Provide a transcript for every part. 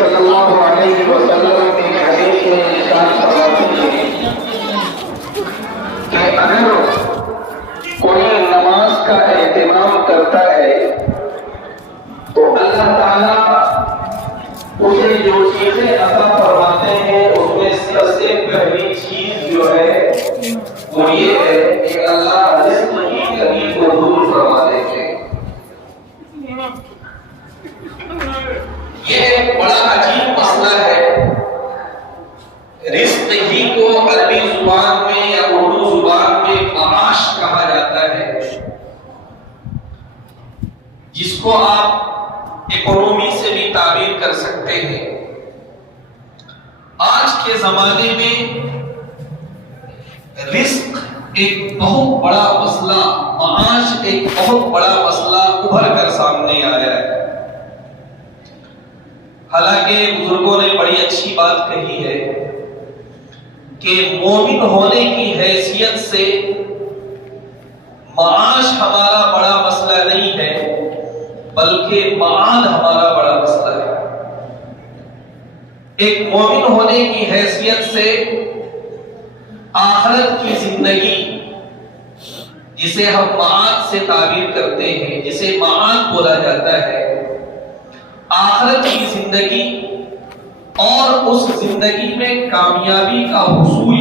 صلی اللہ علیہ وسلم ایک حدیث میں ارشاد فرماتے ہیں کہ اگر کوئی نماز کا اہتمام کرتا ہے تو اللہ تعالیٰ اسے جو چیزیں عطا فرماتے ہیں اس میں سب سے پہلی چیز جو ہے وہ یہ ہے کہ اللہ رزق کی کمی کو دور فرما دیں گے۔ یہ ایک بڑا عجیب مسئلہ ہے۔ رزق ہی کو عربی زبان میں یا اردو زبان میں معاش کہا جاتا ہے، جس کو آپ اکانومی سے بھی تعبیر کر سکتے ہیں۔ آج کے زمانے میں رزق ایک بہت بڑا مسئلہ، معاش ایک بہت بڑا مسئلہ ابھر کر سامنے آیا ہے۔ حالانکہ بزرگوں نے بڑی اچھی بات کہی ہے کہ مومن ہونے کی حیثیت سے معاش ہمارا بڑا مسئلہ نہیں ہے، بلکہ معاد ہمارا بڑا مسئلہ ہے۔ ایک مومن ہونے کی حیثیت سے آخرت کی زندگی، جسے ہم معاد سے تعبیر کرتے ہیں، جسے معاد بولا جاتا ہے، آخرت کی زندگی اور اس زندگی میں کامیابی کا حصول،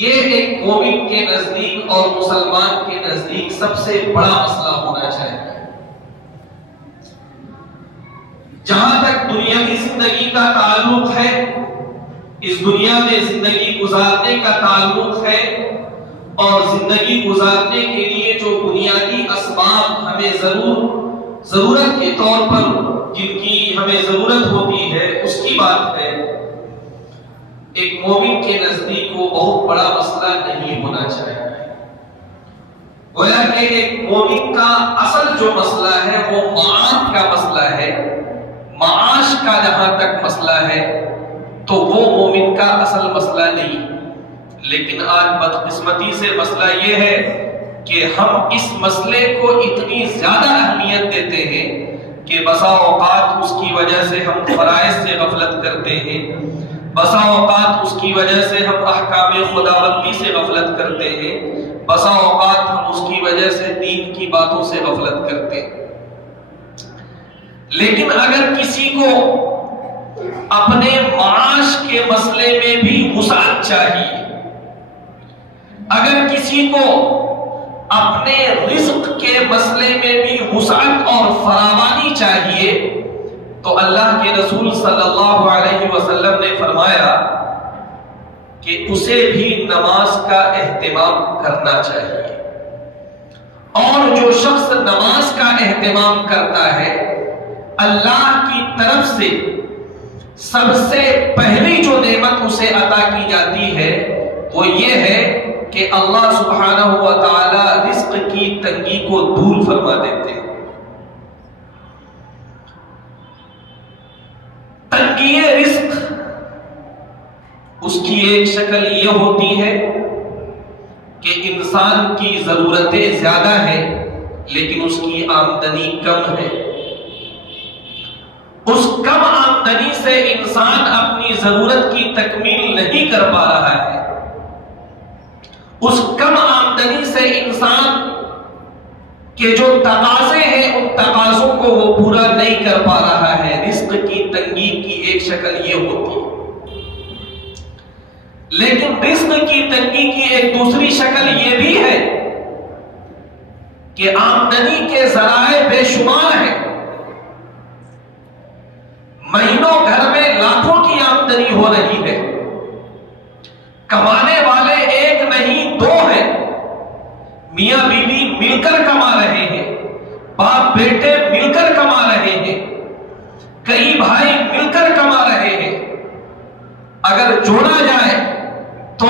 یہ ایک مومن کے نزدیک اور مسلمان کے نزدیک سب سے بڑا مسئلہ ہونا چاہیے۔ جہاں تک دنیاوی زندگی کا تعلق ہے، اس دنیا میں زندگی گزارنے کا تعلق ہے، اور زندگی گزارنے کے لیے جو بنیادی اسباب ہمیں ضرورت کے طور پر جن کی ہمیں ضرورت ہوتی ہے، اس کی بات ہے، ایک مومن کے نزدیک وہ بہت بڑا مسئلہ نہیں ہونا چاہیے۔ گویا کہ ایک مومن کا اصل جو مسئلہ ہے وہ معاد کا مسئلہ ہے، معاش کا جہاں تک مسئلہ ہے تو وہ مومن کا اصل مسئلہ نہیں۔ لیکن آج بدقسمتی سے مسئلہ یہ ہے کہ ہم اس مسئلے کو اتنی زیادہ اہمیت دیتے ہیں کہ بسا اوقات اس کی وجہ سے ہم فرائض سے غفلت کرتے ہیں، بسا اوقات اس کی وجہ سے ہم احکام خداوندی سے غفلت کرتے ہیں، بسا اوقات ہم اس کی وجہ سے دین کی باتوں سے غفلت کرتے ہیں۔ لیکن اگر کسی کو اپنے معاش کے مسئلے میں بھی وسعت چاہیے، اگر کسی کو اپنے رزق کے مسئلے میں بھی وسعت اور فراوانی چاہیے، تو اللہ کے رسول صلی اللہ علیہ وسلم نے فرمایا کہ اسے بھی نماز کا اہتمام کرنا چاہیے۔ اور جو شخص نماز کا اہتمام کرتا ہے، اللہ کی طرف سے سب سے پہلی جو نعمت اسے عطا کی جاتی ہے وہ یہ ہے کہ اللہ سبحانہ و تعالی رزق کی تنگی کو دور فرما دیتے ہیں۔ تنگی رزق اس کی ایک شکل یہ ہوتی ہے کہ انسان کی ضرورتیں زیادہ ہیں لیکن اس کی آمدنی کم ہے۔ اس کم آمدنی سے انسان اپنی ضرورت کی تکمیل نہیں کر پا رہا ہے، اس کم آمدنی سے انسان کے جو تقاضے ہیں ان تقاضوں کو وہ پورا نہیں کر پا رہا ہے۔ رزق کی تنگی کی ایک شکل یہ ہوتی ہے، لیکن رزق کی تنگی کی ایک دوسری شکل یہ بھی ہے کہ آمدنی کے ذرائع بے شمار ہیں، مہینوں گھر میں لاکھوں کی آمدنی ہو رہی ہے، کمانے والے ایک نہیں دو ہیں، میاں بیوی مل کر کما رہے ہیں، باپ بیٹے مل کر کما رہے ہیں، کئی بھائی مل کر کما رہے ہیں۔ اگر جوڑا جائے تو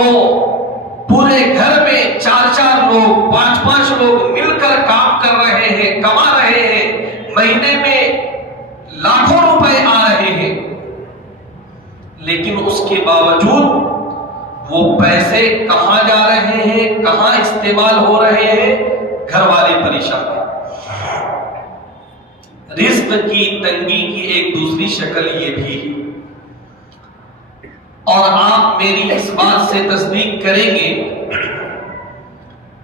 پورے گھر میں 4 لوگ 5 لوگ مل کر کام کر رہے ہیں، کما رہے ہیں، مہینے میں لاکھوں روپے آ رہے ہیں، لیکن اس کے باوجود وہ پیسے کہاں جا رہے ہیں، کہاں استعمال ہو رہے ہیں، گھر والے پریشان ہیں۔ رزق کی تنگی کی ایک دوسری شکل یہ بھی، اور آپ میری اس بات سے تصدیق کریں گے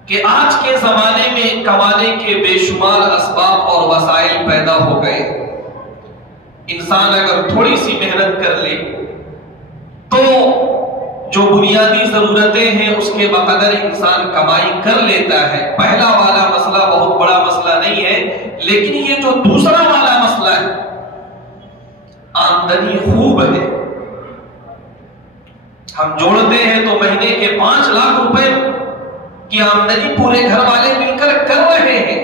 کہ آج کے زمانے میں کمانے کے بے شمار اسباب اور وسائل پیدا ہو گئے. انسان اگر تھوڑی سی محنت کر لے تو جو بنیادی ضرورتیں ہیں اس کے بقدر انسان کمائی کر لیتا ہے. پہلا والا مسئلہ بہت بڑا مسئلہ نہیں ہے، لیکن یہ جو دوسرا والا مسئلہ ہے، آمدنی خوب ہے، ہم جوڑتے ہیں تو مہینے کے 5 لاکھ روپے کی آمدنی پورے گھر والے مل کر کر رہے ہیں،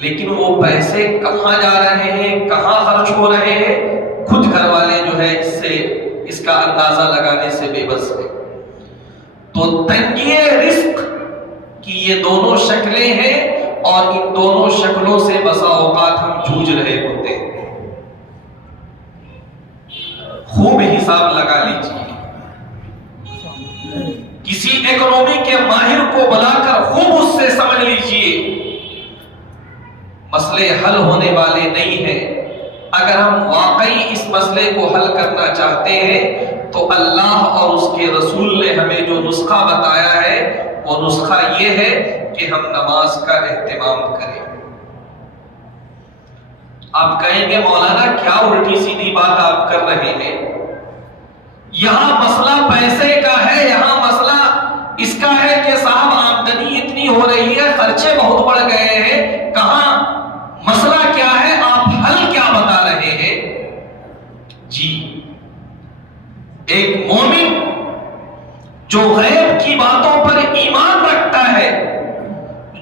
لیکن وہ پیسے کہاں جا رہے ہیں، کہاں خرچ ہو رہے ہیں، خود گھر والے جو ہے اس کا اندازہ لگانے سے بے بس ہے. تو تنگی رزق کی یہ دونوں شکلیں ہیں، اور ان دونوں شکلوں سے بسا اوقات ہم جوجھ رہے ہوتے ہیں. خوب حساب لگا لیجیے، کسی اکنومی کے ماہر کو بلا کر خوب اس سے سمجھ لیجیے، مسئلے حل ہونے والے نہیں ہیں. اگر ہم واقعی اس مسئلے کو حل کرنا چاہتے ہیں تو اللہ اور اس کے رسول نے ہمیں جو نسخہ بتایا ہے وہ نسخہ یہ ہے کہ ہم نماز کا اہتمام کریں. آپ کہیں گے مولانا کیا الٹی سیدھی بات آپ کر رہے ہیں، یہاں مسئلہ پیسے کا ہے، یہاں مسئلہ اس کا ہے کہ صاحب آمدنی اتنی ہو رہی ہے، خرچے بہت بڑھ گئے ہیں، کہاں مسئلہ کیا ہے، آپ حل کیا بتا رہے ہیں؟ جی، ایک مومن جو غیب کی باتوں پر ایمان رکھتا ہے،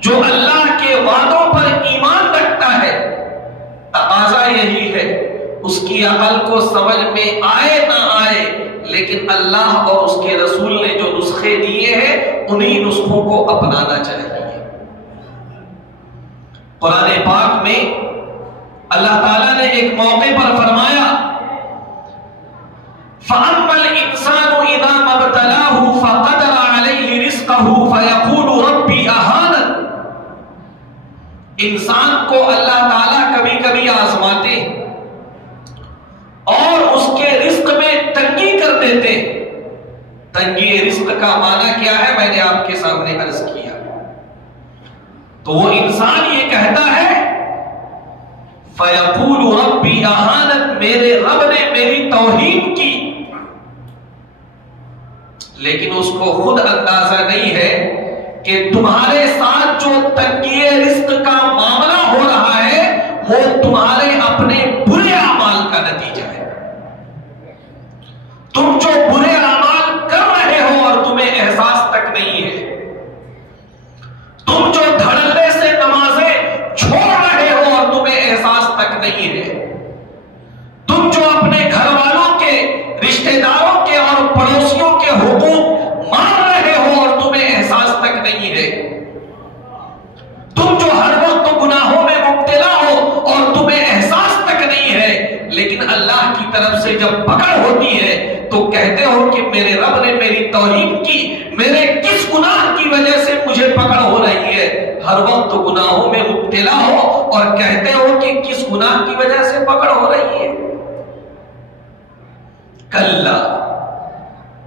جو اللہ کے وعدوں پر ایمان رکھتا ہے، تقاضا یہی ہے اس کی عقل کو سمجھ میں آئے نہ آئے، لیکن اللہ اور اس کے رسول نے جو نسخے دیے ہیں انہی نسخوں کو اپنانا چاہیے. قرآن پاک میں اللہ تعالیٰ نے ایک موقع پر فرمایا فَأَمَّا الْإِنسَانُ إِذَا مَا ابْتَلَاهُ فَقَدَرَ عَلَيْهِ رِزْقَهُ فَيَقُولُ رَبِّي أَهَانَنِ. انسان کو اللہ تعالیٰ کبھی کبھی آزماتے اور اس کے رزق میں تنگی کر دیتے. تنگی رزق کا معنی کیا ہے میں نے آپ کے سامنے عرض کیا. تو وہ انسان یہ کہتا ہے فَيَقُولُ رَبِّي أَهَانَنِ، میرے رب نے میری توہین کی. لیکن اس کو خود اندازہ نہیں ہے کہ تمہارے ساتھ جو تنگی رزق کا معاملہ ہو رہا ہے وہ تمہارے اپنے برے اعمال کا نتیجہ ہے. تم جو برے اعمال کر رہے ہو اور تمہیں احساس تک نہیں ہے، تم جو دھڑلے سے نمازیں چھوڑ رہے ہو اور تمہیں احساس تک نہیں ہے، تم جو اپنے گھر والوں کے، رشتہ داروں کے اور پڑوسیوں کے حقوق مان رہے ہو اور تمہیں احساس تک نہیں ہے، تم جو ہر وقت گناہوں میں مبتلا ہو اور تمہیں احساس تک نہیں ہے، لیکن اللہ کی طرف سے جب پکڑ ہوتی ہے تو کہتے ہو کہ میرے رب نے میری توہین کی، میرے کس گناہ کی وجہ سے مجھے پکڑ ہو رہی ہے. ہر وقت گناہوں میں مبتلا ہو اور کہتے ہو کہ کس گناہ کی وجہ سے پکڑ ہو رہی ہے. کلا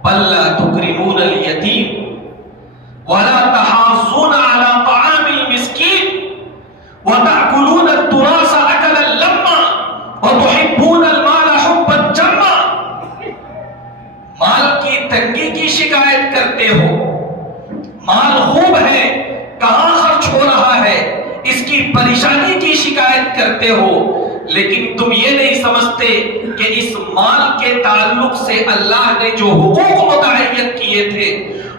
بل لا تکرمون الیتیم ولا تحاضون علی طعام المسکین وتأکلون التراث اکلا لما وتحبون المال حبا جما. مال کی تنگی کی شکایت کرتے ہو، مال خوب ہے کہاں خرچ ہو رہا ہے اس کی پریشانی کی شکایت کرتے ہو، لیکن تم یہ نہیں سمجھتے کہ اس مال کے تعلق سے اللہ نے جو حقوق متعین کیے تھے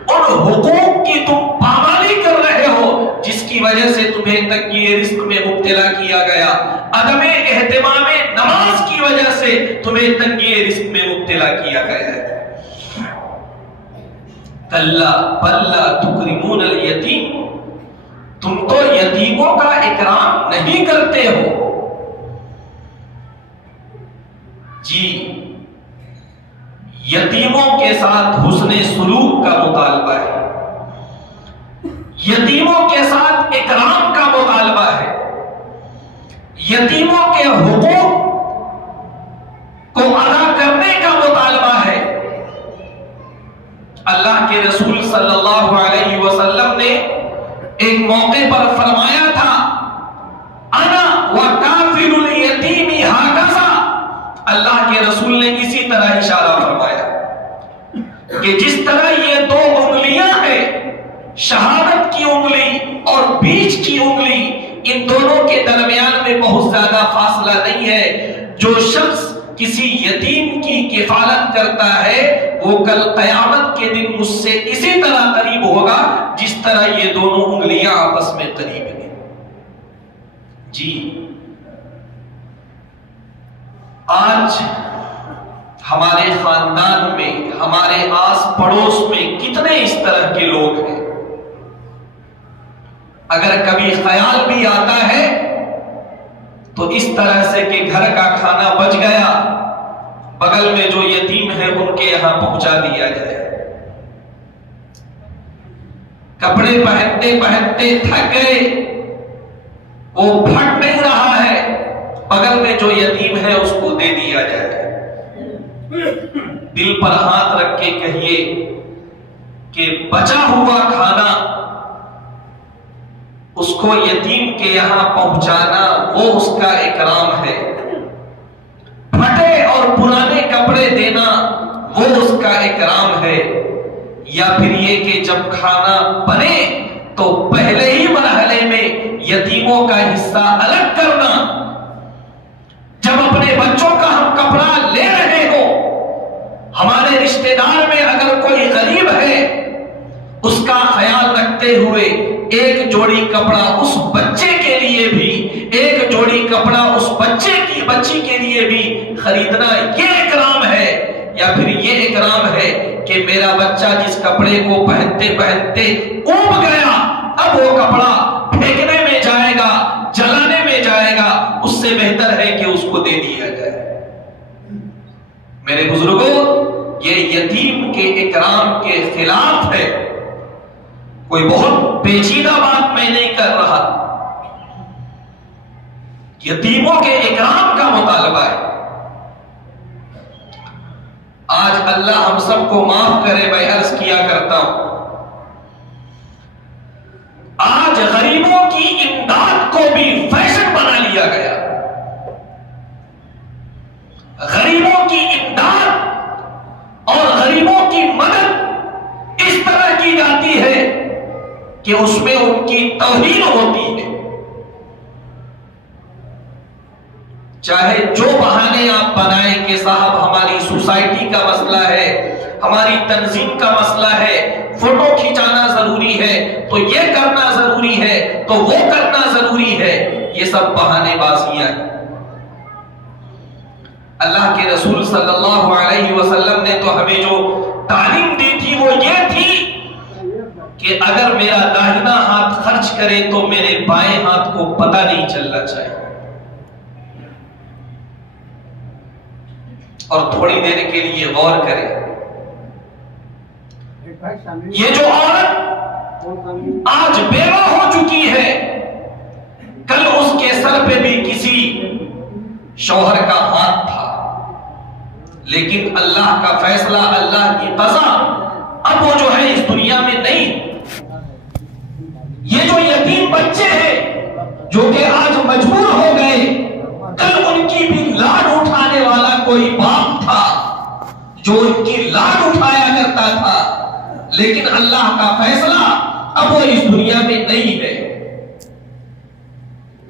ان حقوق کی تم پامالی کر رہے ہو، جس کی وجہ سے تمہیں تنگی رزق میں مبتلا کیا گیا. عدم اہتمام نماز کی وجہ سے تمہیں تنگی رزق میں مبتلا کیا گیا ہے. کلا بل لا تکرمون الیتیم، تم تو یتیموں کا اکرام نہیں کرتے ہو. جی، یتیموں کے ساتھ حسن سلوک کا مطالبہ ہے، یتیموں کے ساتھ اکرام کا مطالبہ ہے، یتیموں کے ایک موقع پر فرمایا تھا انا وکافل الیتیم ہکذا، اللہ کے رسول نے اسی طرح اشارہ فرمایا کہ جس طرح یہ دو انگلیاں ہیں، شہادت کی انگلی اور بیچ کی انگلی، ان دونوں کے درمیان میں بہت زیادہ فاصلہ نہیں ہے، جو شخص کسی یتیم کی کفالت کرتا ہے وہ کل قیامت کے دن مجھ سے اسی طرح قریب ہوگا جس طرح یہ دونوں انگلیاں آپس میں قریب ہیں۔ جی آج ہمارے خاندان میں، ہمارے آس پڑوس میں کتنے اس طرح کے لوگ ہیں، اگر کبھی خیال بھی آتا ہے تو اس طرح سے کہ گھر کا کھانا بچ گیا، بغل میں جو یتیم ہے ان کے یہاں پہنچا دیا جائے، کپڑے پہنتے پہنتے تھک گئے، وہ پھٹ نہیں رہا ہے، بغل میں جو یتیم ہے اس کو دے دیا جائے۔ دل پر ہاتھ رکھ کے کہیے کہ بچا ہوا کھانا اس کو یتیم کے یہاں پہنچانا وہ اس کا اکرام ہے، پھٹے اور پرانے کپڑے دینا وہ اس کا اکرام ہے، یا پھر یہ کہ جب کھانا بنے تو پہلے ہی مرحلے میں یتیموں کا حصہ الگ کرنا، جب اپنے بچوں کا ہم کپڑا لے رہے ہو، ہمارے رشتہ دار میں اگر کوئی غریب ہے اس کا خیال رکھتے ہوئے ایک جوڑی کپڑا اس بچے کے لیے بھی، ایک جوڑی کپڑا اس بچی کے لیے بھی خریدنا، یہ اکرام ہے۔ یا پھر یہ اکرام ہے کہ میرا بچہ جس کپڑے کو پہنتے پہنتے اوب گیا، اب وہ کپڑا پھینکنے میں جائے گا، جلانے میں جائے گا، اس سے بہتر ہے کہ اس کو دے دیا جائے۔ میرے بزرگوں، یہ یتیم کے اکرام کے خلاف ہے، کوئی بہت پیچیدہ بات میں نہیں کر رہا، یتیموں کے اکرام کا مطالبہ ہے۔ آج اللہ ہم سب کو معاف کرے، میں عرض کیا کرتا ہوں، آج غریبوں کی امداد کو بھی فیشن بنا لیا گیا۔ غریبوں کی امداد اور غریبوں کی مدد اس طرح کی جاتی ہے کہ اس میں ان کی توہین ہوتی ہے، چاہے جو بہانے آپ بنائیں کہ صاحب ہماری سوسائٹی کا مسئلہ ہے، ہماری تنظیم کا مسئلہ ہے، فوٹو کھینچانا ضروری ہے تو یہ کرنا ضروری ہے تو وہ کرنا ضروری ہے، یہ سب بہانے بازیاں ہیں۔ اللہ کے رسول صلی اللہ علیہ وسلم نے تو ہمیں جو تعلیم دی تھی وہ یہ تھی کہ اگر میرا داہنا ہاتھ خرچ کرے تو میرے بائیں ہاتھ کو پتہ نہیں چلنا چاہیے، اور تھوڑی دیر کے لیے غور کریں، یہ جو عورت آج بیوہ ہو چکی ہے، کل اس کے سر پہ بھی کسی شوہر کا ہاتھ تھا، لیکن اللہ کا فیصلہ، اللہ کی قضا، اب وہ جو ہے اس دنیا میں نہیں۔ یہ جو یتیم بچے ہیں جو کہ آج مجبور ہو گئے، کل ان کی بھی لاڈ اٹھانے والا کوئی باپ تھا جو ان کی لاڈ اٹھایا کرتا تھا، لیکن اللہ کا فیصلہ اب وہ اس دنیا میں نہیں ہے،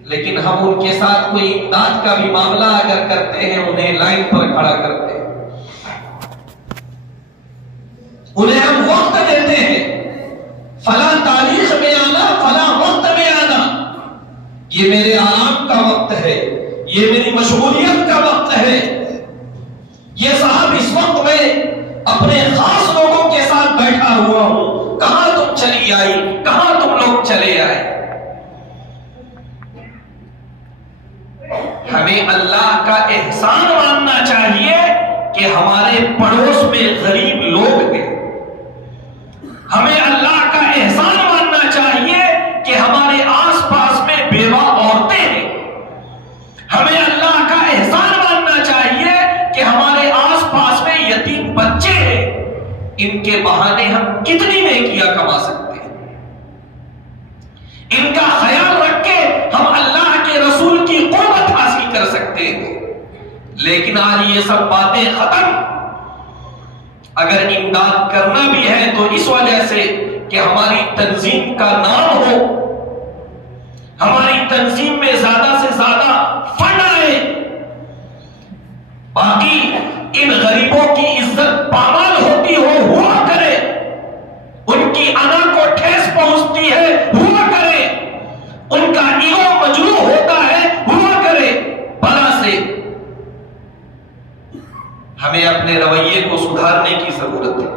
لیکن ہم ان کے ساتھ کوئی امداد کا بھی معاملہ اگر کرتے ہیں، انہیں لائن پر کھڑا کرتے ہیں، انہیں ہم وقت دیتے ہیں، فلاں تاریخ میں آنا، فلاں وقت میں آنا، یہ میرے آرام کا وقت ہے، یہ میری مشغولیت کا وقت ہے، یہ صاحب اس وقت میں اپنے خاص لوگوں کے ساتھ بیٹھا ہوا ہوں، کہاں تم چلی آئی، کہاں تم لوگ چلے آئے۔ ہمیں اللہ کا احسان ماننا چاہیے کہ ہمارے پڑوس میں غریب لوگ ہیں، ہمیں اللہ کا احسان ماننا چاہیے کہ ہمارے آس پاس میں بیوہ عورتیں ہیں، ہمیں اللہ کا احسان ماننا چاہیے کہ ہمارے آس پاس میں یتیم بچے ہیں، ان کے بہانے ہم کتنی نیکیاں کما سکتے ہیں۔ ان کا خیال رکھ کے ہم اللہ کے رسول کی قربت حاصل کر سکتے ہیں. لیکن آج یہ سب باتیں ختم. اگر امداد کرنا بھی ہے تو اس وجہ سے کہ ہماری تنظیم کا نام ہو، ہماری تنظیم میں زیادہ سے زیادہ فنڈ آئے. باقی ان غریبوں کی عزت پامال ہوتی ہوا کرے، ان کی انا کو ٹھیس پہنچتی ہے ہوا کرے، ان کا ایگو مجروح ہوتا ہے ہوا کرے. بلا سے ہمیں اپنے رویے کو سدھارنے کی ضرورت ہے.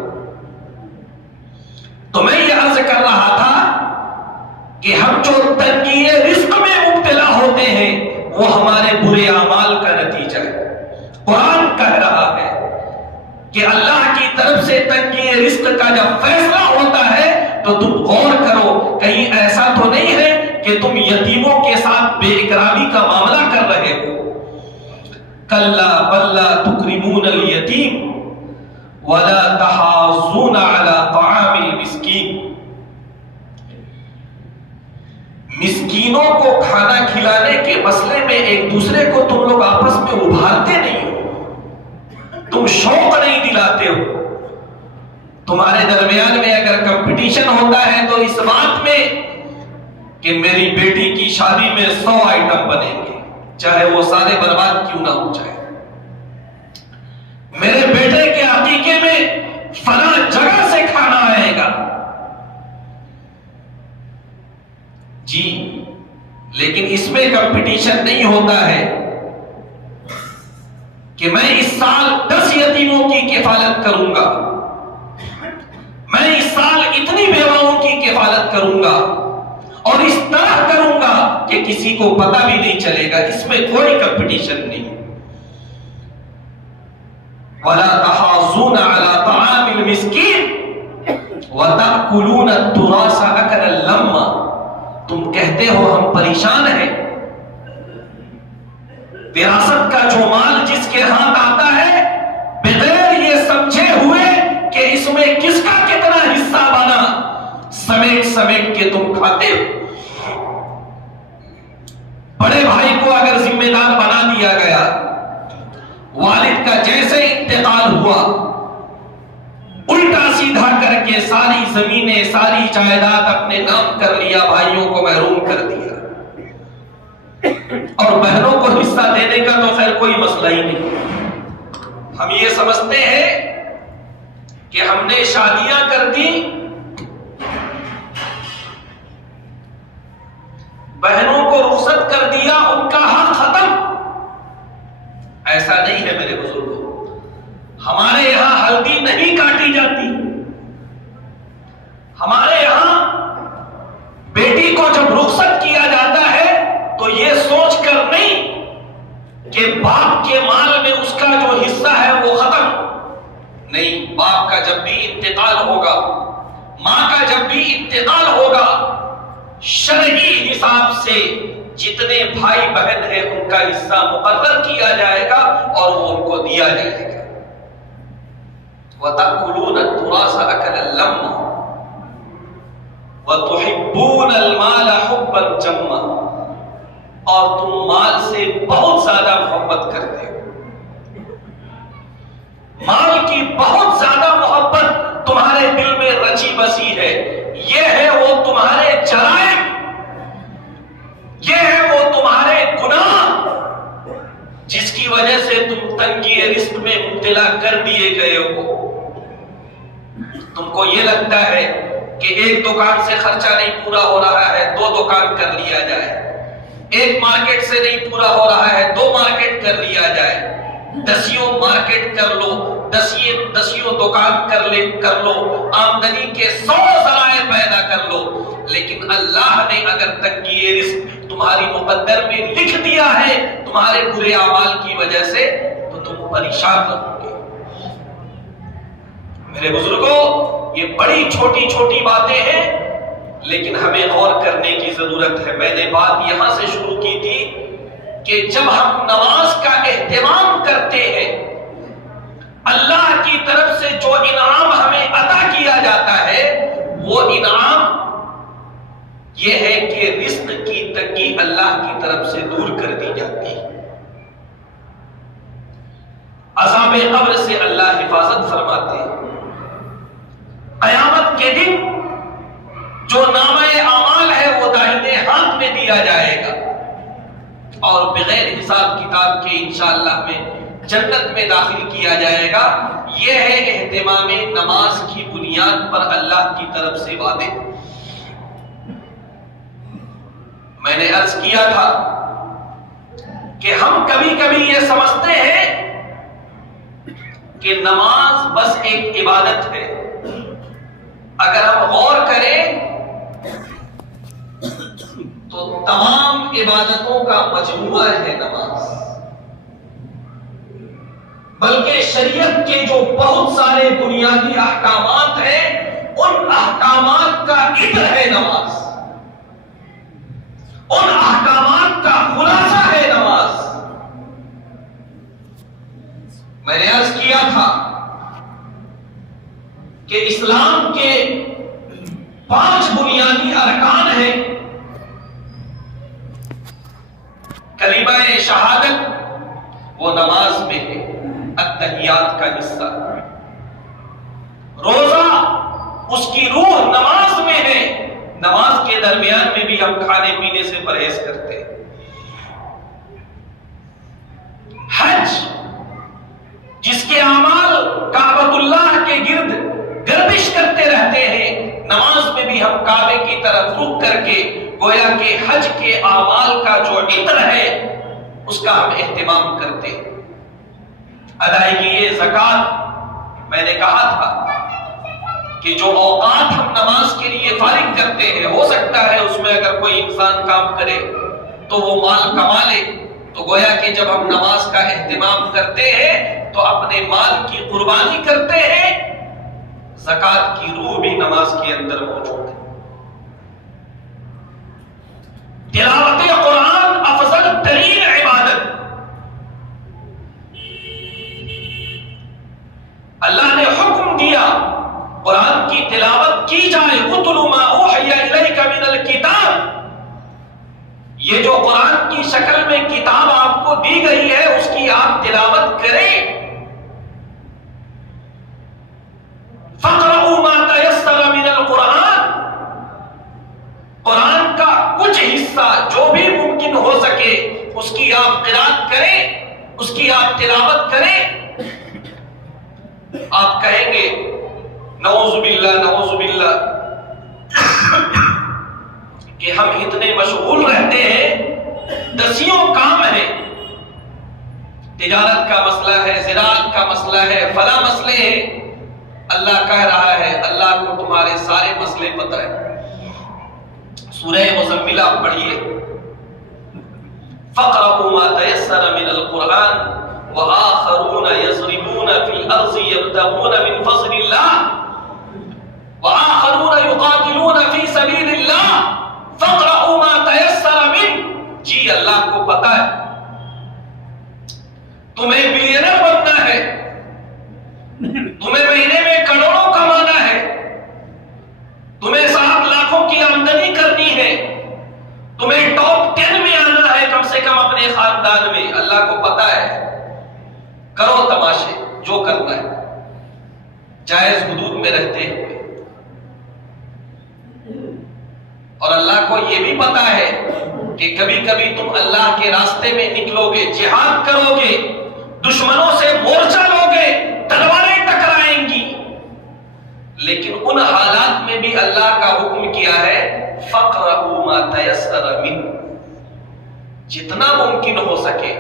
تو میں یہ عرض کر رہا تھا کہ ہم جو تنگی رزق میں مبتلا ہوتے ہیں وہ ہمارے برے اعمال کا نتیجہ ہے. قرآن کہہ رہا ہے کہ اللہ کی طرف سے تنگی رزق کا جب فیصلہ ہوتا ہے تو تم غور کرو، کہیں ایسا تو نہیں ہے کہ تم یتیموں کے ساتھ بے اکرامی کا معاملہ کر رہے ہو. کلا بل لا تکرمون الیتیم ولا تحاضون علی طعام المسکین. مسکینوں کو کھانا کھلانے کے مسئلے میں ایک دوسرے کو تم لوگ آپس میں ابھارتے نہیں ہو، تم شوق نہیں دلاتے ہو. تمہارے درمیان میں اگر کمپٹیشن ہوتا ہے تو اس بات میں کہ میری بیٹی کی شادی میں 100 آئٹم بنیں گے، چاہے وہ سارے برباد کیوں نہ ہو جائے. میرے بیٹے کے عقیقے میں فلاں جگہ سے کھانا آئے گا. جی لیکن اس میں کمپٹیشن نہیں ہوتا ہے کہ میں اس سال 10 یتیموں کی کفالت کروں گا، میں اس سال اتنی بیواؤں کی کفالت کروں گا اور اس طرح کروں گا کہ کسی کو پتہ بھی نہیں چلے گا. اس میں کوئی کمپٹیشن نہیں. وَلَا تَحَاضُونَ عَلَى طَعَامِ الْمِسْكِينِ وَتَأْكُلُونَ التُّرَاثَ أَكْلًا لَمًّا. تم کہتے ہو ہم پریشان ہیں، وراثت کا جو مال جس کے ہاتھ آتا ہے بغیر یہ سمجھے ہوئے کہ اس میں کس کا کتنا حصہ بنا، سمیٹ سمیٹ کے تم کھاتے ہو. بڑے بھائی کو اگر ذمہ دار بنا دیا گیا، والد کا جیسے انتقال ہوا الٹا سیدھا کر کے ساری زمینیں ساری جائیداد اپنے نام کر لیا، بھائیوں کو محروم کر دیا. اور بہنوں کو حصہ دینے کا تو خیر کوئی مسئلہ ہی نہیں. ہم یہ سمجھتے ہیں کہ ہم نے شادیاں کر دی، بہنوں کو رخصت کر دیا، ان کا حق ختم. ایسا نہیں ہے میرے بزرگوں. ہمارے یہاں ہلدی نہیں کاٹی جاتی. ہمارے یہاں بیٹی کو جب رخصت کیا جاتا ہے تو یہ سوچ کر نہیں کہ باپ کے مال میں اس کا جو حصہ ہے وہ ختم. نہیں، باپ کا جب بھی انتقال ہوگا، ماں کا جب بھی انتقال ہوگا، شرعی حساب سے جتنے بھائی بہن ہیں ان کا حصہ مقرر کیا جائے گا اور وہ ان کو دیا جائے گا. وَتَأْكُلُونَ التُّرَاثَ أَكْلًا لَمًّا وَتُحِبُّونَ الْمَالَ حُبًّا جَمًّا. اور تم مال سے بہت زیادہ محبت کرتے ہو. مال کی بہت زیادہ محبت تمہارے دل میں رچی بسی ہے. یہ ہے وہ تمہارے جرائم، یہ ہے وہ تمہارے گناہ جس کی وجہ سے تم تنگی رزق میں مبتلا کر دیے گئے ہو. تم کو یہ لگتا ہے کہ ایک دکان سے خرچہ نہیں پورا ہو رہا ہے 2 دکان کر لیا جائے، ایک مارکیٹ سے نہیں پورا ہو رہا ہے 2 مارکیٹ کر لیا جائے. 10 مارکیٹ کر لو، 10 دکان کر لو، آمدنی کے 100 ذرائع پیدا کر لو. لیکن اللہ نے اگر تنگی رزق تمہاری مقدر میں لکھ دیا ہے تمہارے برے اعمال کی وجہ سے تو تم پریشان رہو گے. میرے بزرگوں، یہ بڑی چھوٹی چھوٹی باتیں ہیں لیکن ہمیں غور کرنے کی ضرورت ہے. میں نے بات یہاں سے شروع کی تھی کہ جب ہم نماز کا اہتمام کرتے ہیں، اللہ کی طرف سے جو انعام ہمیں عطا کیا جاتا ہے وہ انعام یہ ہے کہ رزق کی تنگی اللہ کی طرف سے دور کر دی جاتی ہے، عذاب قبر سے اللہ حفاظت فرماتے ہیں، قیامت کے دن جو نامہ اعمال ہے وہ داہنے ہاتھ میں دیا جائے گا اور بغیر حساب کتاب کے انشاءاللہ میں جنت میں داخل کیا جائے گا۔ یہ ہے اہتمام نماز کی بنیاد پر اللہ کی طرف سے وعدے۔ میں نے عرض کیا تھا کہ ہم کبھی کبھی یہ سمجھتے ہیں کہ نماز بس ایک عبادت ہے، اگر ہم غور کریں تو تمام عبادتوں کا مجموعہ ہے نماز، بلکہ شریعت کے جو بہت سارے بنیادی احکامات ہیں ان احکامات کا عطر ہے نماز، ان احکامات کا خلاصہ ہے نماز۔ میں نے عرض کیا تھا کہ اسلام کے 5 بنیادی ارکان ہیں، کلمہ شہادت وہ نماز میں ہے، التحیات کا حصہ، روزہ اس کی روح نماز میں ہے، نماز کے درمیان میں بھی ہم کھانے پینے سے پرہیز کرتے ہیں، حج جس کے اعمال کعبۃ اللہ کے گرد گردش کرتے رہتے ہیں، نماز میں بھی ہم کعبے کی طرف رخ کر کے گویا کہ حج کے اعمال کا جو عطر ہے اس کا ہم اہتمام کرتے ہیں۔ ادائیگی زکوٰۃ، میں نے کہا تھا کہ جو اوقات ہم نماز کے لیے فارغ کرتے ہیں، ہو سکتا ہے اس میں اگر کوئی انسان کام کرے تو وہ مال کما لے، تو گویا کہ جب ہم نماز کا اہتمام کرتے ہیں تو اپنے مال کی قربانی کرتے ہیں، زکوٰۃ کی روح بھی نماز کے اندر موجود ہے۔ تلاوت قرآن افضل ترین عبادت، اللہ نے حکم دیا قرآن کی تلاوت کی جائے، اتل ما اوحی الیک من الکتاب، یہ جو قرآن کی شکل میں کتاب آپ کو دی گئی ہے اس کی آپ تلاوت کریں۔ فقرؤوا ما تیسر من القرآن، قرآن کا کچھ حصہ جو بھی ممکن ہو سکے اس کی آپ قرات کریں، اس کی آپ تلاوت کریں۔ آپ کہیں گے نعوذ باللہ نعوذ باللہ کہ ہم اتنے مشغول رہتے ہیں، دسیوں کام ہیں، تجارت کا مسئلہ ہے، زراعت کا مسئلہ ہے، فلاں مسئلے ہیں۔ اللہ کہہ رہا ہے اللہ کو تمہارے سارے مسئلے پتہ ہے۔ سورہ مزمل آپ پڑھیے، فَقْرَؤُوا مَا تَيَسَّرَ مِنَ الْقُرْآنِ وَآخَرُونَ يَضْرِبُونَ فِي الْأَرْضِ يَبْتَغُونَ مِنْ فَضْلِ اللَّهِ وَآخَرُونَ يُقَاتِلُونَ فِي سَبِيلِ اللَّهِ فَقْرَؤُوا مَا تَيَسَّرَ مِنْهُ۔ جی اللہ کو پتہ ہے تمہیں بلینر بننا ہے، تمہیں مہینے میں کروڑوں کمانا ہے، تمہیں 7 لاکھوں کی آمدنی کرنی ہے، تمہیں ٹاپ 10 میں آنا ہے کم سے کم اپنے خاندان میں۔ اللہ کو پتا ہے، کرو تماشے جو کرنا ہے جائز حدود میں رہتے ہوئے، اور اللہ کو یہ بھی پتا ہے کہ کبھی کبھی تم اللہ کے راستے میں نکلو گے، جہاد کرو گے، دشمنوں سے مورچہ لو گے، تلواریں ٹکرائیں گی، لیکن ان حالات میں بھی اللہ کا حکم کیا ہے فَقْرَؤُوا مَا تَيَسَّرَ مِنْهُ، جتنا ممکن ہو سکے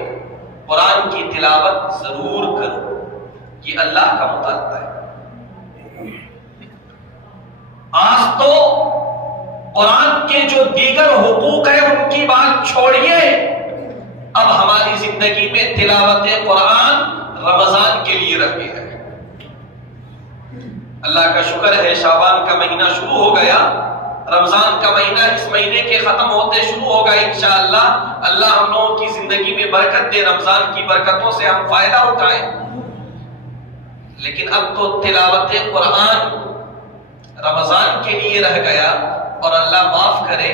قرآن کی تلاوت ضرور کرو، یہ اللہ کا مطالبہ ہے۔ آج تو قرآن کے جو دیگر حقوق ہیں ان کی بات چھوڑیے، اب ہماری زندگی میں تلاوت قرآن رمضان کے لیے رہ گیا ہے۔ اللہ کا شکر ہے شعبان کا مہینہ شروع ہو گیا، رمضان کا مہینہ اس مہینے کے ختم ہوتے شروع ہوگا انشاءاللہ۔ اللہ ہم لوگوں کی زندگی میں برکت دے، رمضان کی برکتوں سے ہم فائدہ اٹھائیں، لیکن اب تو تلاوت قرآن رمضان کے لیے رہ گیا، اور اللہ معاف کرے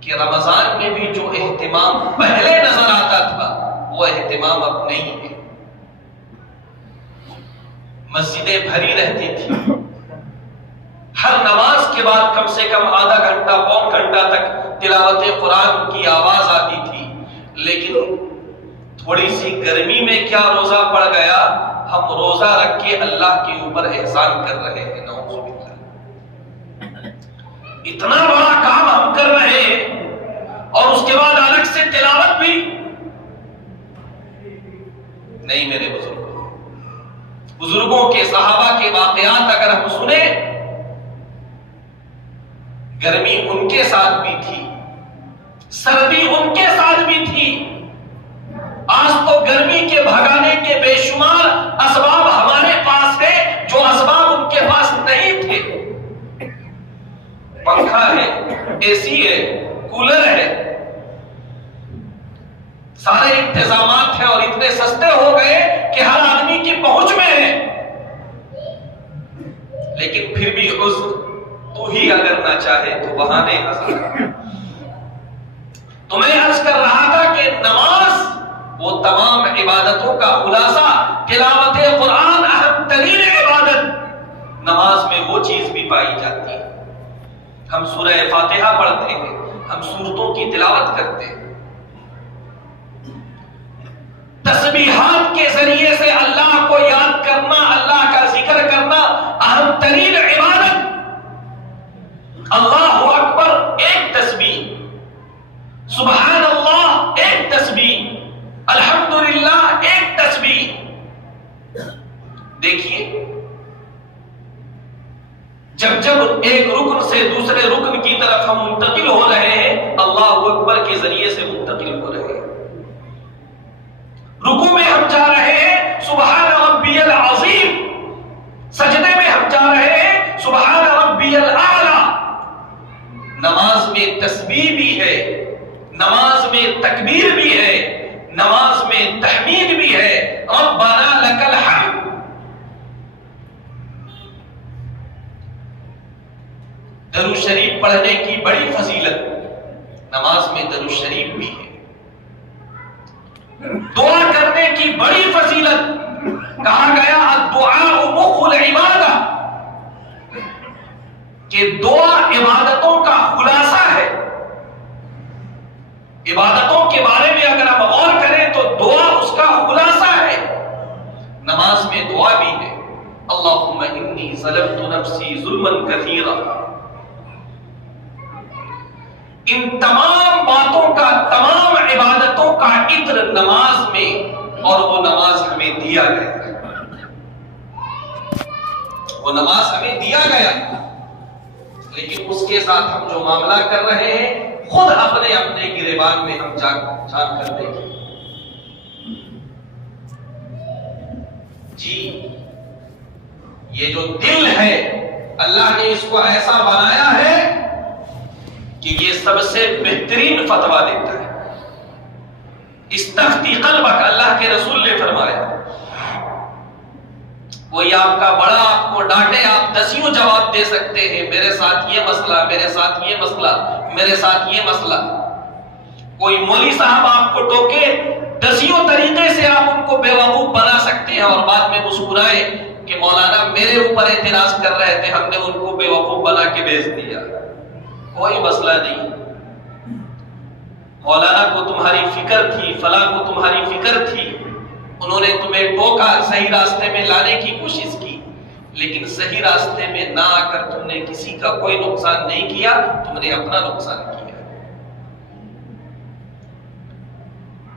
کہ رمضان میں بھی جو اہتمام پہلے نظر آتا تھا وہ اہتمام اب نہیں ہے. مسجدیں بھری رہتی تھی، ہر نماز کے بعد کم سے کم آدھا گھنٹہ پون گھنٹہ تک تلاوت قرآن کی آواز آتی تھی. لیکن تھوڑی سی گرمی میں کیا روزہ پڑ گیا، ہم روزہ رکھ کے اللہ کے اوپر احسان کر رہے ہیں. نعوذ باللہ، اتنا بڑا کام ہم کر رہے ہیں اور اس کے بعد الگ سے تلاوت بھی نہیں. میرے بزرگوں کے صحابہ کے واقعات اگر ہم سنیں، گرمی ان کے ساتھ بھی تھی، سردی ان کے ساتھ بھی تھی. آج تو گرمی کے بھگانے کے بے شمار اسباب ہمارے پاس ہے جو اسباب ان کے پاس نہیں تھے. پنکھا ہے، اے سی ہے، کولر ہے، سارے انتظامات ہیں اور اتنے سستے ہو گئے کہ ہر آدمی کی پہنچ میں ہے. لیکن پھر بھی تو ہی اگر نہ چاہے تو بہانے ہزار. تو میں عرض کر رہا تھا کہ نماز وہ تمام عبادتوں کا خلاصہ، تلاوت قرآن اہم ترین عبادت. نماز میں وہ چیز بھی پائی جاتی ہے. ہم سورہ فاتحہ پڑھتے ہیں، ہم سورتوں کی تلاوت کرتے ہیں، تسبیحات کے ذریعے سے اللہ کو یاد کرنا، اللہ کا ذکر کرنا اہم ترین عبادت. اللہ اکبر ایک تسبیح، سبحان اللہ ایک تسبیح، الحمدللہ ایک تسبیح. دیکھیے، جب ایک رکن سے دوسرے رکن کی طرف ہم منتقل ہو رہے ہیں، اللہ اکبر کے ذریعے سے منتقل ہو رہے ہیں. رکوع میں ہم جا رہے ہیں سبحان ربی العظیم، سجدے میں ہم جا رہے ہیں سبحان ربی الاعلی. نماز میں تسبیح بھی ہے، نماز میں تکبیر بھی ہے، نماز میں تحمید بھی ہے. ربنا لک الحمد. درود شریف پڑھنے کی بڑی فضیلت، نماز میں درود شریف بھی ہے. دعا کرنے کی بڑی فضیلت، کہا گیا الدعاء مخ العبادہ، کہ دعا عبادتوں کا خلاصہ ہے. عبادتوں کے بارے میں اگر ہم غور کریں تو دعا اس کا خلاصہ ہے. نماز میں دعا بھی ہے، اللہم انی ظلمت نفسی ظلما کثیرا. ان تمام باتوں کا، تمام عبادتوں کا عطر نماز میں، اور وہ نماز ہمیں دیا گیا، وہ نماز ہمیں دیا گیا. لیکن اس کے ساتھ ہم جو معاملہ کر رہے ہیں خود اپنے اپنے گریبان میں ہم جان کر دیکھیں. جی، یہ جو دل ہے اللہ نے اس کو ایسا بنایا ہے کہ یہ سب سے بہترین فتویٰ دیتا ہے. استفتی قلبک، اللہ کے رسول نے فرمایا. کوئی آپ کا بڑا آپ کو ڈانٹے، آپ دسیوں جواب دے سکتے ہیں، میرے ساتھ یہ مسئلہ، میرے ساتھ یہ مسئلہ، میرے ساتھ یہ مسئلہ. کوئی مولوی صاحب آپ کو ٹوکے، دسیوں طریقے سے آپ ان کو بیوقوف بنا سکتے ہیں اور بعد میں مسکرائے کہ مولانا میرے اوپر اعتراض کر رہے تھے، ہم نے ان کو بیوقوف بنا کے بھیج دیا. کوئی مسئلہ نہیں. مولانا کو تمہاری فکر تھی، فلاں کو تمہاری فکر تھی، انہوں نے تمہیں ٹوکا، صحیح راستے میں لانے کی کوشش کی، لیکن صحیح راستے میں نہ آ کر تم نے کسی کا کوئی نقصان نہیں کیا، تم نے اپنا نقصان کیا.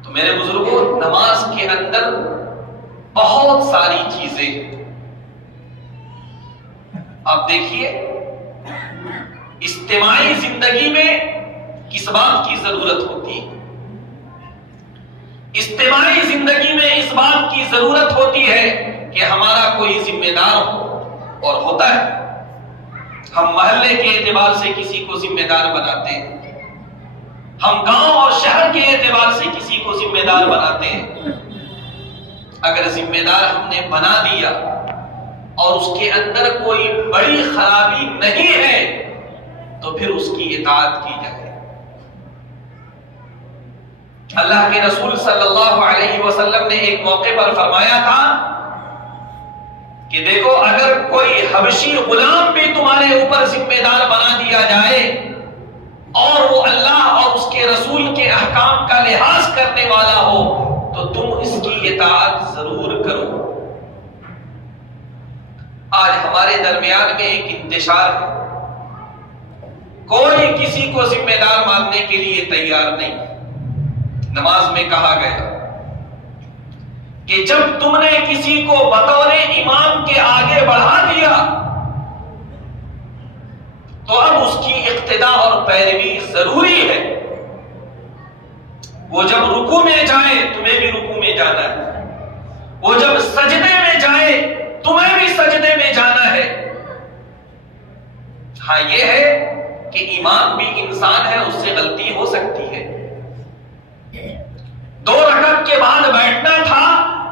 تو میرے بزرگوں، نماز کے اندر بہت ساری چیزیں، آپ دیکھیے اجتماعی زندگی میں کس بات کی ضرورت ہوتی ہے. اجتماعی زندگی میں اس بات کی ضرورت ہوتی ہے کہ ہمارا کوئی ذمہ دار ہو، اور ہوتا ہے. ہم محلے کے اعتبار سے کسی کو ذمہ دار بناتے ہیں، ہم گاؤں اور شہر کے اعتبار سے کسی کو ذمہ دار بناتے ہیں. اگر ذمہ دار ہم نے بنا دیا اور اس کے اندر کوئی بڑی خرابی نہیں ہے تو پھر اس کی اطاعت کی جائے۔ اللہ کے رسول صلی اللہ علیہ وسلم نے ایک موقع پر فرمایا تھا کہ دیکھو اگر کوئی حبشی غلام بھی تمہارے اوپر ذمہ دار بنا دیا جائے اور وہ اللہ اور اس کے رسول کے احکام کا لحاظ کرنے والا ہو تو تم اس کی اطاعت ضرور کرو۔ آج ہمارے درمیان میں ایک انتشار ہے، کوئی کسی کو ذمہ دار ماننے کے لیے تیار نہیں۔ نماز میں کہا گیا کہ جب تم نے کسی کو بطور امام کے آگے بڑھا دیا تو اب اس کی اقتدا اور پیروی ضروری ہے۔ وہ جب رکوع میں جائے تمہیں بھی رکوع میں جانا ہے، وہ جب سجدے میں جائے تمہیں بھی سجدے میں جانا ہے۔ ہاں یہ ہے کہ امام بھی انسان ہے، اس سے غلطی ہو سکتی ہے۔ 2 رکعت کے بعد بیٹھنا تھا،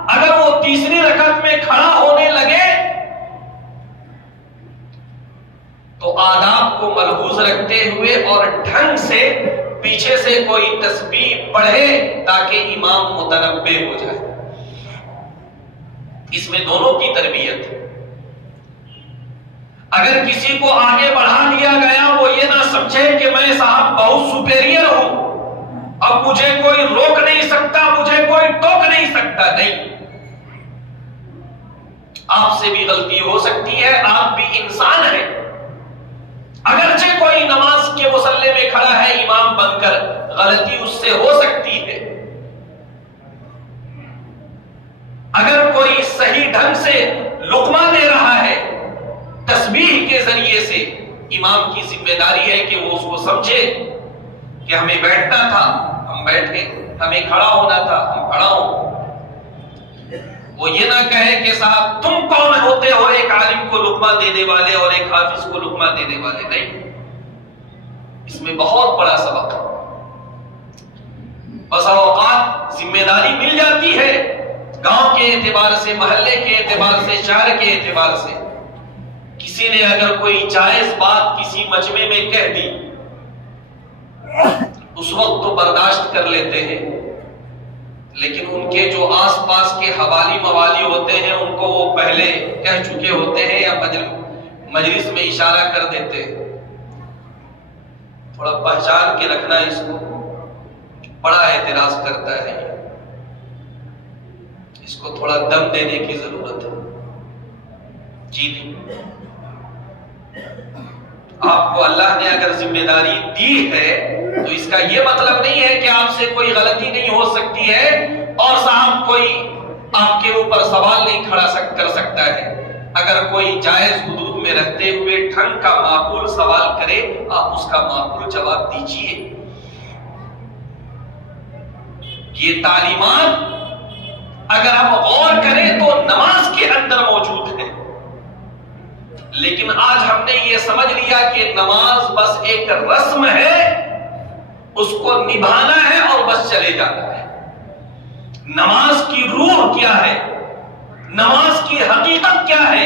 اگر وہ تیسری رکعت میں کھڑا ہونے لگے تو آداب کو ملحوظ رکھتے ہوئے اور ڈھنگ سے پیچھے سے کوئی تسبیح پڑھے تاکہ امام متنبہ ہو جائے۔ اس میں دونوں کی تربیت ہے۔ اگر کسی کو آگے بڑھا دیا گیا وہ یہ نہ سمجھے کہ میں صاحب بہت سپیریئر ہوں، اب مجھے کوئی روک نہیں سکتا، مجھے کوئی ٹوک نہیں سکتا۔ نہیں، آپ سے بھی غلطی ہو سکتی ہے، آپ بھی انسان ہیں۔ اگرچہ کوئی نماز کے مصلی میں کھڑا ہے امام بن کر، غلطی اس سے ہو سکتی ہے۔ اگر کوئی صحیح ڈھنگ سے لقمہ دے رہا ہے تسبیح کے ذریعے سے، امام کی ذمہ داری ہے کہ وہ اس کو سمجھے کہ ہمیں بیٹھنا تھا ہم بیٹھے، ہمیں کھڑا ہونا تھا ہم کھڑا ہوں۔ وہ یہ نہ کہے کہ صاحب تم کون ہوتے ہو ایک عالم کو لقمہ دینے والے اور ایک حافظ کو لقمہ دینے والے۔ نہیں، اس میں بہت بڑا سبق ہے۔ بسا اوقات ذمہ داری مل جاتی ہے گاؤں کے اعتبار سے، محلے کے اعتبار سے، شہر کے اعتبار سے۔ کسی نے اگر کوئی جائز بات کسی مجمع میں کہہ دی اس وقت تو برداشت کر لیتے ہیں، لیکن ان کے جو آس پاس کے حوالی موالی ہوتے ہیں ان کو وہ پہلے کہہ چکے ہوتے ہیں یا مجلس میں اشارہ کر دیتے ہیں۔ تھوڑا پہچان کے رکھنا، اس کو بڑا اعتراض کرتا ہے، اس کو تھوڑا دم دینے کی ضرورت ہے۔ جی نہیں، آپ کو اللہ نے اگر ذمہ داری دی ہے تو اس کا یہ مطلب نہیں ہے کہ آپ سے کوئی غلطی نہیں ہو سکتی ہے اور صاحب کوئی آپ کے اوپر سوال نہیں کھڑا کر سکتا ہے۔ اگر کوئی جائز حدود میں رہتے ہوئے ڈھنگ کا معقول سوال کرے آپ اس کا معقول جواب دیجیے۔ یہ تعلیمات اگر ہم غور کریں تو نماز کے اندر موجود ہے، لیکن آج ہم نے یہ سمجھ لیا کہ نماز بس ایک رسم ہے، اس کو نبھانا ہے اور بس چلے جانا ہے۔ نماز کی روح کیا ہے، نماز کی حقیقت کیا ہے،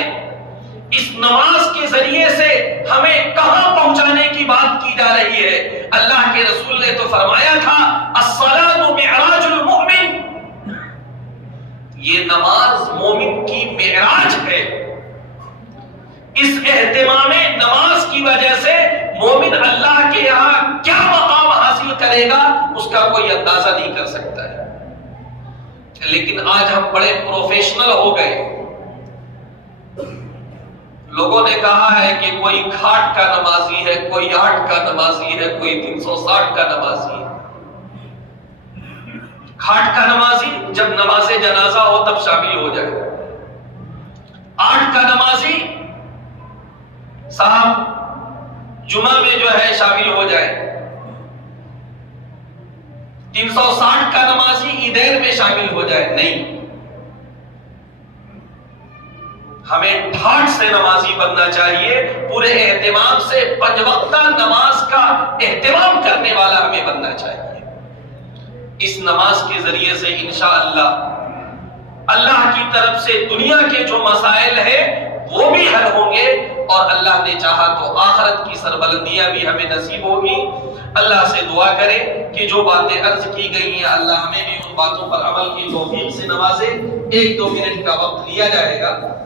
اس نماز کے ذریعے سے ہمیں کہاں پہنچانے کی بات کی جا رہی ہے۔ اللہ کے رسول نے تو فرمایا تھا الصلاۃ معراج المؤمن، یہ نماز مومن کی معراج ہے۔ اس اہتمام نماز کی وجہ سے مومن اللہ کے یہاں کیا مقام حاصل کرے گا اس کا کوئی اندازہ نہیں کر سکتا ہے۔ لیکن آج ہم بڑے پروفیشنل ہو گئے، لوگوں نے کہا ہے کہ کوئی گھاٹ کا نمازی ہے، کوئی 8 کا نمازی ہے، کوئی 360 کا نمازی ہے۔ گھاٹ کا نمازی جب نماز جنازہ ہو تب شامل ہو جائے، 8 کا نمازی صاحب جمعہ میں جو ہے شامل ہو جائے، 360 کا نمازی عیدین میں شامل ہو جائے۔ نہیں، ہمیں ٹھاٹ سے نمازی بننا چاہیے، پورے اہتمام سے 5 وقتہ نماز کا اہتمام کرنے والا ہمیں بننا چاہیے۔ اس نماز کے ذریعے سے انشاءاللہ اللہ کی طرف سے دنیا کے جو مسائل ہیں وہ بھی حل ہوں گے اور اللہ نے چاہا تو آخرت کی سربلندیاں بھی ہمیں نصیب ہوگی۔ اللہ سے دعا کرے کہ جو باتیں عرض کی گئی ہیں اللہ ہمیں بھی ان باتوں پر عمل کی توفیق سے نوازے۔ 1-2 منٹ کا وقت لیا جائے گا۔